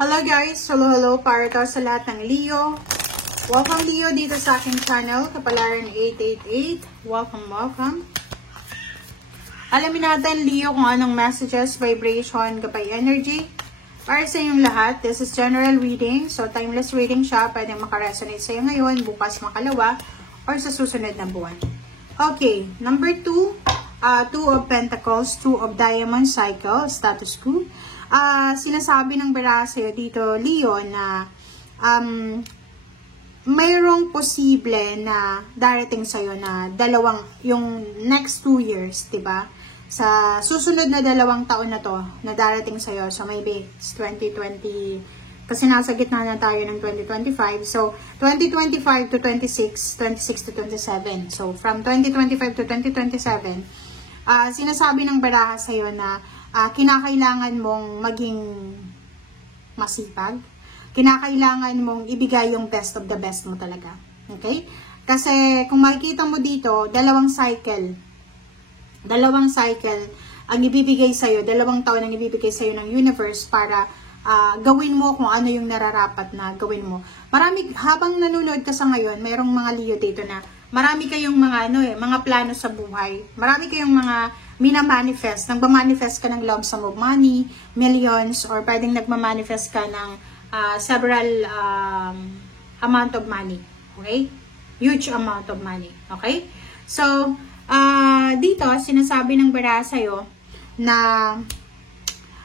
Hello guys! Hello para to sa lahat ng Leo. Welcome Leo dito sa aking channel, Kapalaran 888. Welcome. Alamin natin Leo kung anong messages, vibration, gabay energy para sa inyong lahat. This is general reading, so timeless reading siya. Pwedeng makaresonate sa iyo ngayon, bukas makalawa, or sa susunod na buwan. Okay, number 2, 2 of Pentacles, 2 of Diamond cycle, status quo. Sinasabi ng bara sa'yo dito, Leo, na mayroong posible na darating sa'yo na yung next 2 years, diba? Sa susunod na 2 taon na to, na darating sa'yo, so maybe it's 2020, kasi nasa gitna na tayo ng 2025, so 2025 to 26, 26 to 27, so from 2025 to 2027, sinasabi ng baraha sa'yo na kinakailangan mong maging masipag. Kinakailangan mong ibigay yung best of the best mo talaga. Okay? Kasi kung makikita mo dito, dalawang cycle ang ibibigay sa'yo, 2 taon ang ibibigay sa'yo ng universe para gawin mo kung ano yung nararapat na gawin mo. Habang nanonood ka sa ngayon, mayroong mga Leo dito na marami kayong mga plano sa buhay. Marami kayong mga minamanifest. Nagmamanifest ka ng lump sum of money, millions, or pwedeng nagmamanifest ka ng several amount of money. Okay? Huge amount of money. Okay? So, dito, sinasabi ng bara sa'yo na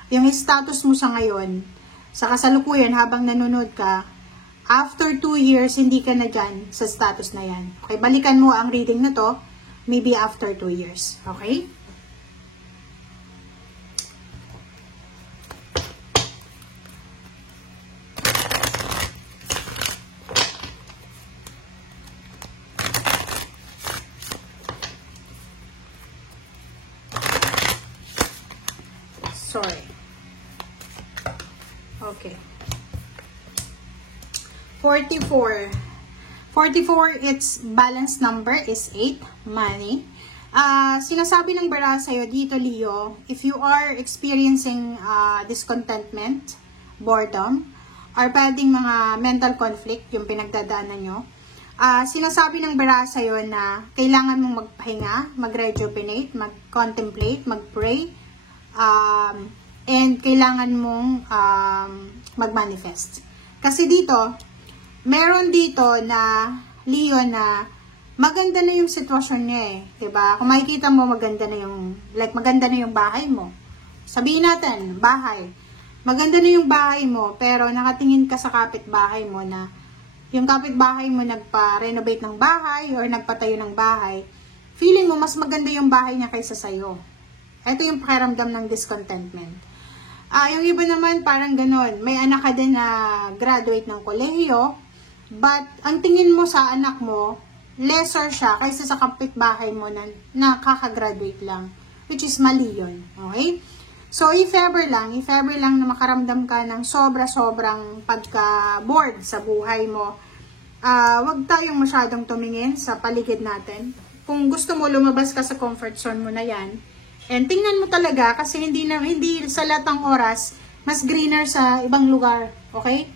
yung status mo sa ngayon, sa kasalukuyan habang nanonood ka, after 2 years, hindi ka na dyan sa status na yan. Okay, balikan mo ang reading na to, maybe after 2 years. Okay? Sorry. Okay. 44, its balance number is 8, money. Sinasabi ng bara sa'yo dito, Leo, if you are experiencing discontentment, boredom, or pwedeng mga mental conflict, yung pinagdadaanan nyo, sinasabi ng bara sa'yo na kailangan mong magpahinga, mag-rejuvenate, mag-contemplate, mag-pray, and kailangan mong mag-manifest. Kasi dito, meron dito na Leo na maganda na yung sitwasyon niya eh, 'di ba? Kung makikita mo maganda na yung bahay mo. Sabihin natin, bahay. Maganda na yung bahay mo, pero nakatingin ka sa kapitbahay mo na yung kapitbahay mo nagpa-renovate ng bahay or nagpatayo ng bahay. Feeling mo mas maganda yung bahay niya kaysa sa'yo. Ito yung pakiramdam ng discontentment. Yung iba naman parang ganon. May anak ka din na graduate ng kolehiyo, but ang tingin mo sa anak mo, lesser siya kaysa sa kapitbahay mo na nakaka-graduate lang. Which is mali yun. Okay? So, if ever lang na makaramdam ka ng sobra-sobrang pagka-bored sa buhay mo, wag tayong masyadong tumingin sa paligid natin. Kung gusto mo lumabas ka sa comfort zone mo na yan, and tingnan mo talaga kasi hindi sa lahat ng oras mas greener sa ibang lugar, okay?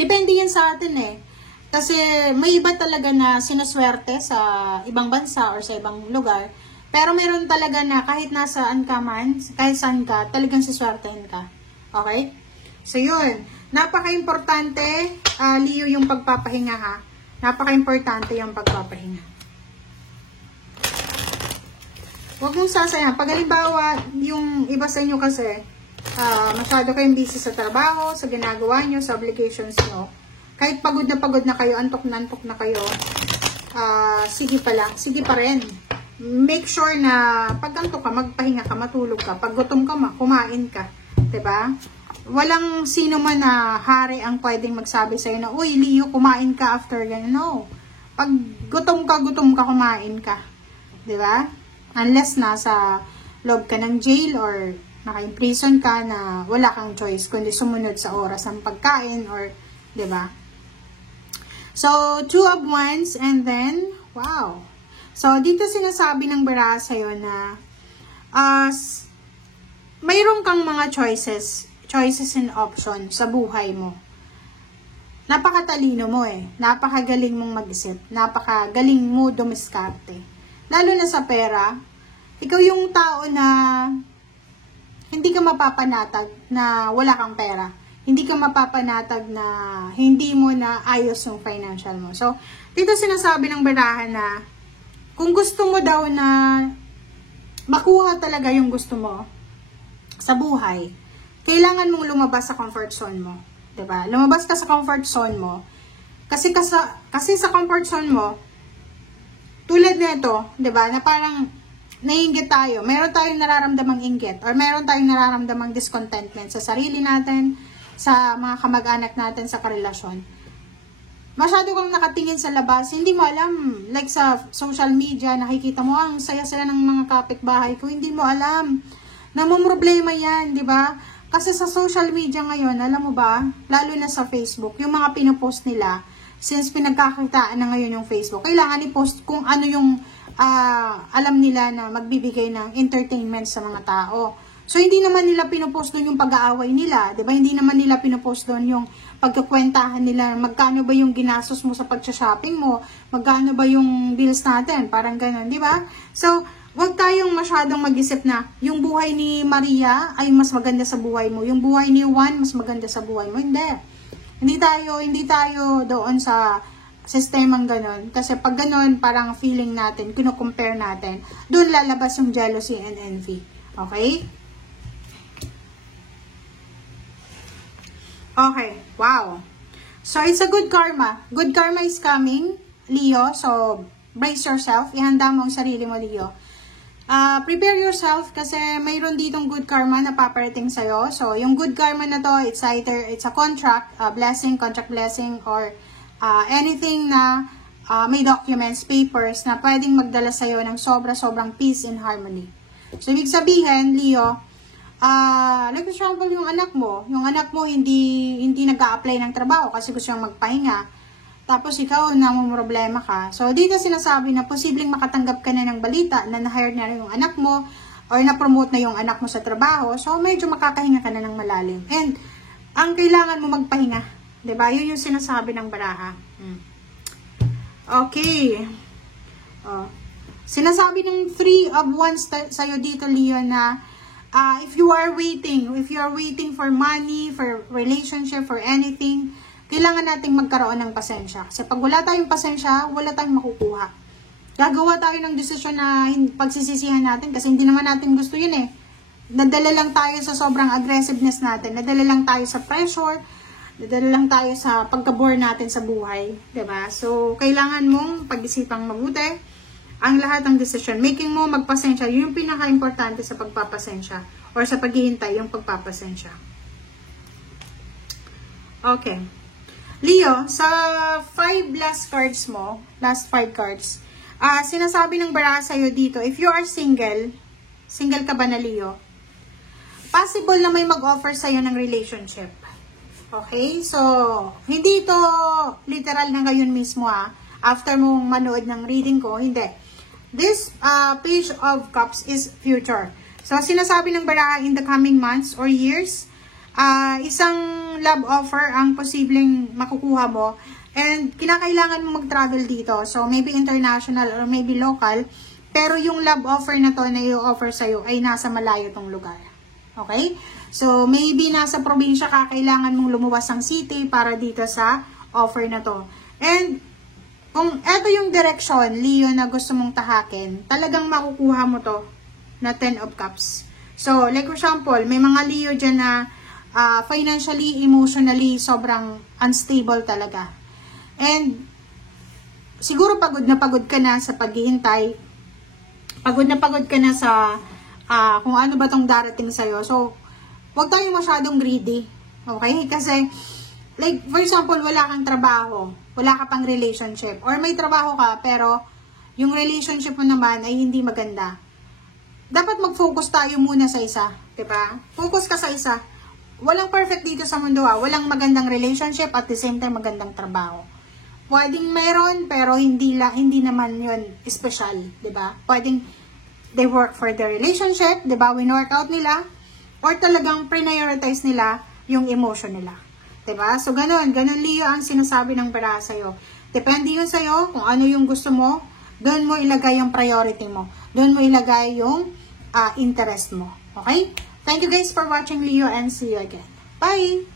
Depende yan sa atin eh. Kasi may iba talaga na sinaswerte sa ibang bansa or sa ibang lugar. Pero mayroon talaga na kahit nasaan ka man, kahit saan ka, talagang siswertehin ka. Okay? So yun, napaka-importante, Leo, yung pagpapahinga ha. Napaka-importante yung pagpapahinga. Huwag mong sasayang. Pag halimbawa, yung iba sa inyo kasi, masyado kayong busy sa trabaho, sa ginagawa nyo, sa obligations nyo, kahit pagod na kayo, antok na kayo, sige pa rin. Make sure na pag antok ka, magpahinga ka, matulog ka. Pag gutom ka, kumain ka. Diba? Walang sino man na hari ang pwedeng magsabi sa'yo na, uy, Leo, kumain ka after ganyan. No. Pag gutom ka, kumain ka. Diba? Unless nasa loob ka ng jail or naka-imprison ka na wala kang choice kundi sumunod sa oras ng pagkain or, 'di ba? So, 2 of Wands and then, wow. So, dito sinasabi ng bara sa'yo na mayroon kang mga choices choices and options sa buhay mo. Napakatalino mo eh. Napakagaling mong mag-isip. Napakagaling mo dumiskarte. Lalo na sa pera, ikaw yung tao na hindi ka mapapanatag na wala kang pera. Hindi ka mapapanatag na hindi mo na ayos yung financial mo. So, dito sinasabi ng barahan na kung gusto mo daw na makuha talaga yung gusto mo sa buhay, kailangan mong lumabas sa comfort zone mo. 'Di ba? Lumabas ka sa comfort zone mo. Kasi sa comfort zone mo, tulad nito, 'di ba? Na parang naiinggit tayo. Meron tayong nararamdamang inggit or meron tayong nararamdamang discontentment sa sarili natin, sa mga kamag-anak natin, sa karelasyon. Masyado kang nakatingin sa labas, hindi mo alam, like sa social media, nakikita mo, ang saya-saya ng mga kapitbahay ko, hindi mo alam. Namumroblema yan, di ba? Kasi sa social media ngayon, alam mo ba, lalo na sa Facebook, yung mga pinopost nila, since pinagkakitaan na ngayon yung Facebook, kailangan i-post kung ano yung alam nila na magbibigay ng entertainment sa mga tao. So, hindi naman nila pinopost doon yung pag-aaway nila, di ba? Hindi naman nila pinopost doon yung pagkakwentahan nila, magkano ba yung ginastos mo sa pag-shopping mo, magkano ba yung bills natin, parang ganun, di ba? So, wag tayong masyadong mag-isip na yung buhay ni Maria ay mas maganda sa buhay mo, yung buhay ni Juan mas maganda sa buhay mo. Hindi. Hindi tayo doon sa sistemang ganun. Kasi pag ganun, parang feeling natin, kino-compare natin, doon lalabas yung jealousy and envy. Okay? Okay, wow. So, it's a good karma. Good karma is coming, Leo. So, brace yourself. Ihanda mo ang sarili mo, Leo. Prepare yourself kasi mayroon ditong good karma na paparating sa'yo. So, yung good karma na to, it's either it's a contract, blessing, contract blessing, or anything na may documents, papers na pwedeng magdala sa'yo ng sobrang peace and harmony. So, ibig sabihin, Leo, like for example, yung anak mo hindi nag-a-apply ng trabaho kasi gusto siyang magpahinga. Tapos ikaw namumroblema ka. So dito sinasabi na posibleng makatanggap ka na ng balita na na-hire na yung anak mo or na-promote na yung anak mo sa trabaho. So medyo makakahinga ka na ng malalim. And ang kailangan mo magpahinga, 'di ba? Yun yung sinasabi ng baraha. Okay. Sinasabi ng 3 of Wands sa'yo dito, Leo, na if you are waiting for money, for relationship, for anything, kailangan nating magkaroon ng pasensya. Kasi pag wala tayong pasensya, wala tayong makukuha. Gagawa tayo ng desisyon na pagsisisihan natin kasi hindi naman natin gusto yun eh. Nadala lang tayo sa sobrang aggressiveness natin. Nadala lang tayo sa pressure. Nadala lang tayo sa pagka-bore natin sa buhay. Diba? So, kailangan mong pag-isipang mabuti ang lahat ng decision making mo, magpasensya. Yun yung pinaka-importante sa pagpapasensya or sa paghihintay, yung pagpapasensya. Okay. Leo, sa 5 last cards mo, last 5 cards, sinasabi ng baraha sa'yo dito, if you are single ka ba na, Leo? Possible na may mag-offer sa'yo ng relationship. Okay? So, hindi ito literal na ngayon mismo after mong manood ng reading ko, hindi. This Page of Cups is future. So, sinasabi ng baraha in the coming months or years, isang love offer ang posibleng makukuha mo and kinakailangan mo mag-travel dito. So, maybe international or maybe local, pero yung love offer na to na i-offer sa'yo ay nasa malayo tong lugar. Okay? So, maybe nasa probinsya ka, kailangan mong lumuwas ng city para dito sa offer na to. And, kung eto yung direction, Leo, na gusto mong tahakin, talagang makukuha mo to na 10 of Cups. So, like for example, may mga Leo dyan na financially, emotionally, sobrang unstable talaga. And, siguro pagod na pagod ka na sa paghihintay. Pagod na pagod ka na sa kung ano ba tong darating sa'yo. So, huwag tayong masyadong greedy. Okay? Kasi, like, for example, wala kang trabaho, wala ka pang relationship, or may trabaho ka, pero yung relationship mo naman ay hindi maganda. Dapat mag-focus tayo muna sa isa, diba? Focus ka sa isa. Walang perfect dito sa mundo, walang magandang relationship at the same time magandang trabaho. Pwedeng meron, pero hindi naman yun special, diba? Pwedeng they work for the relationship, diba? Win-work out nila, or talagang prioritize nila yung emotion nila. Diba? So, ganun Leo ang sinasabi ng bara sa'yo. Depende yun sa'yo kung ano yung gusto mo, doon mo ilagay yung priority mo. Doon mo ilagay yung interest mo. Okay? Thank you guys for watching, Leo, and see you again. Bye!